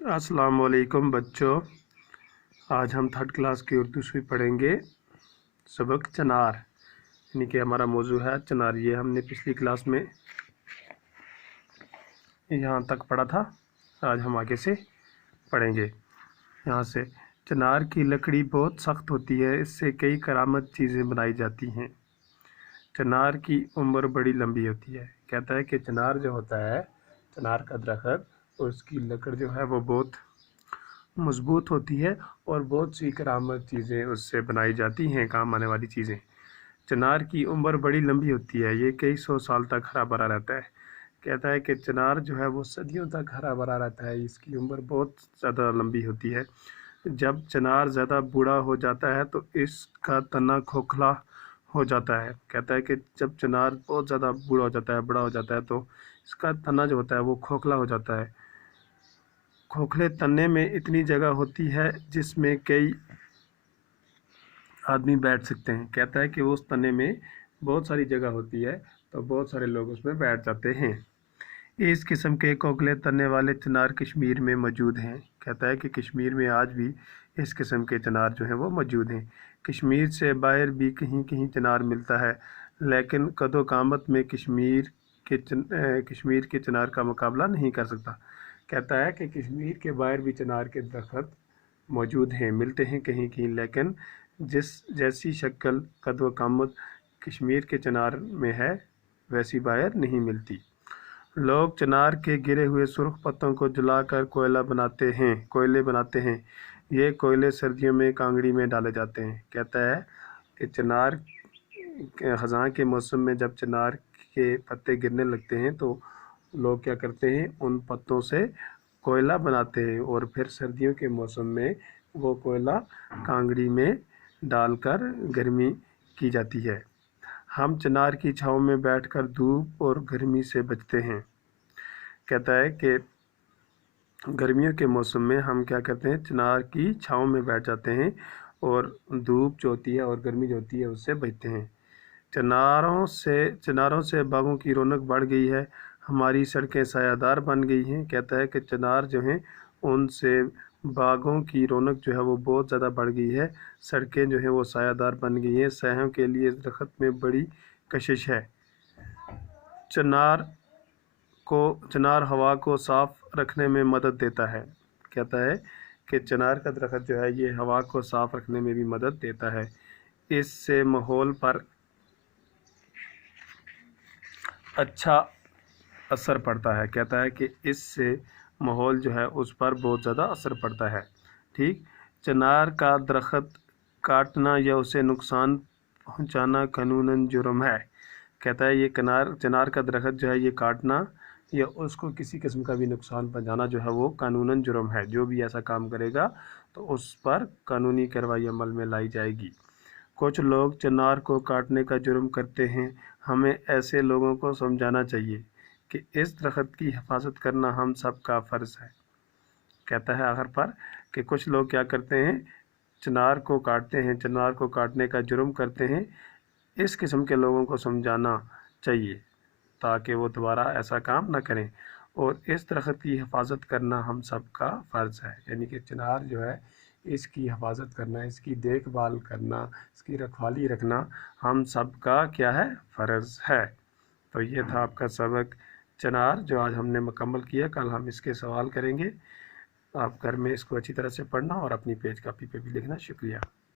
अस्सलाम वालेकुम बच्चों। आज हम थर्ड क्लास की उर्दू से पढ़ेंगे सबक चनार, यानी कि हमारा मौजू है चनार। ये हमने पिछली क्लास में यहाँ तक पढ़ा था। आज हम आगे से पढ़ेंगे यहाँ से। चनार की लकड़ी बहुत सख्त होती है, इससे कई करामत चीज़ें बनाई जाती हैं। चनार की उम्र बड़ी लंबी होती है। कहता है कि चनार जो होता है, चनार का दरख्त, उसकी लकड़ जो है वो बहुत मजबूत होती है और बहुत सी करामत चीज़ें उससे बनाई जाती हैं, काम आने वाली चीज़ें। चनार की उम्र बड़ी लंबी होती है, ये कई सौ साल तक हरा भरा रहता है। कहता है कि चनार जो है वो सदियों तक हरा भरा रहता है, इसकी उम्र बहुत ज़्यादा लंबी होती है। जब चनार ज़्यादा बूढ़ा हो जाता है तो इसका तना खोखला हो जाता है। कहता है कि जब चनार बहुत ज़्यादा बूढ़ा हो जाता है, बड़ा हो जाता है, तो इसका तना जो होता है वो खोखला हो जाता है। खोखले तने में इतनी जगह होती है जिसमें कई आदमी बैठ सकते हैं। कहता है कि उस तने में बहुत सारी जगह होती है, तो बहुत सारे लोग उसमें बैठ जाते हैं। इस किस्म के खोखले तने वाले चनार कश्मीर में मौजूद हैं। कहता है कि कश्मीर में आज भी इस किस्म के चनार जो हैं वो मौजूद हैं। कश्मीर से बाहर भी कहीं कहीं चनार मिलता है, लेकिन कदो कामत में कश्मीर के चनार का मुकाबला नहीं कर सकता। कहता है कि कश्मीर के बाहर भी चनार के दरख्त मौजूद हैं, मिलते हैं कहीं कहीं, लेकिन जैसी शक्ल कदो कामत कश्मीर के चनार में है वैसी बाहर नहीं मिलती। लोग चनार के गिरे हुए सुर्ख पत्तों को जलाकर कोयले बनाते हैं। ये कोयले सर्दियों में कांगड़ी में डाले जाते हैं। कहता है कि चनार ख़ज़ां के मौसम में जब चनार के पत्ते गिरने लगते हैं तो लोग क्या करते हैं, उन पत्तों से कोयला बनाते हैं और फिर सर्दियों के मौसम में वो कोयला कांगड़ी में डालकर गर्मी की जाती है। हम चनार की छाँव में बैठकर धूप और गर्मी से बचते हैं। कहता है कि गर्मियों के मौसम में हम क्या करते हैं, चनार की छाँव में बैठ जाते हैं और धूप जो होती है और गर्मी जो होती है उससे बचते हैं। चनारों से बागों की रौनक बढ़ गई है, हमारी सड़कें सायादार बन गई हैं। कहता है कि चनार जो हैं उनसे बागों की रौनक जो है वो बहुत ज़्यादा बढ़ गई है, सड़कें जो हैं वो सायादार बन गई हैं। सयाहों के लिए दरख्त में बड़ी कशिश है। चनार हवा को साफ़ रखने में मदद देता है। कहता है कि चनार का दरख्त जो है ये हवा को साफ़ रखने में भी मदद देता है। इससे माहौल पर अच्छा असर पड़ता है। कहता है कि इससे माहौल जो है उस पर बहुत ज़्यादा असर पड़ता है। ठीक, चनार का दरख्त काटना या उसे नुकसान पहुंचाना कानूनन जुर्म है। कहता है ये चनार का दरख्त जो है ये काटना या उसको किसी किस्म का भी नुकसान पहुंचाना जो है वो कानूनन जुर्म है। जो भी ऐसा काम करेगा तो उस पर कानूनी कार्रवाई अमल में लाई जाएगी। कुछ लोग चनार को काटने का जुर्म करते हैं। हमें ऐसे लोगों को समझाना चाहिए कि इस दरख्त की हिफाजत करना हम सब का फ़र्ज़ है। कहता है आखिर पर कि कुछ लोग क्या करते हैं, चनार को काटते हैं, चनार को काटने का जुर्म करते हैं। इस किस्म के लोगों को समझाना चाहिए ताकि वो दोबारा ऐसा काम ना करें, और इस दरख्त की हिफाजत करना हम सब का फ़र्ज़ है। यानी कि चनार जो है इसकी हिफाजत करना, इसकी देखभाल करना, इसकी रखवाली रखना हम सब का क्या है, फ़र्ज़ है। तो ये था आपका सबक चनार जो आज हमने मुकम्मल किया। कल हम इसके सवाल करेंगे। आप घर में इसको अच्छी तरह से पढ़ना और अपनी पेज कापी पे भी लिखना। शुक्रिया।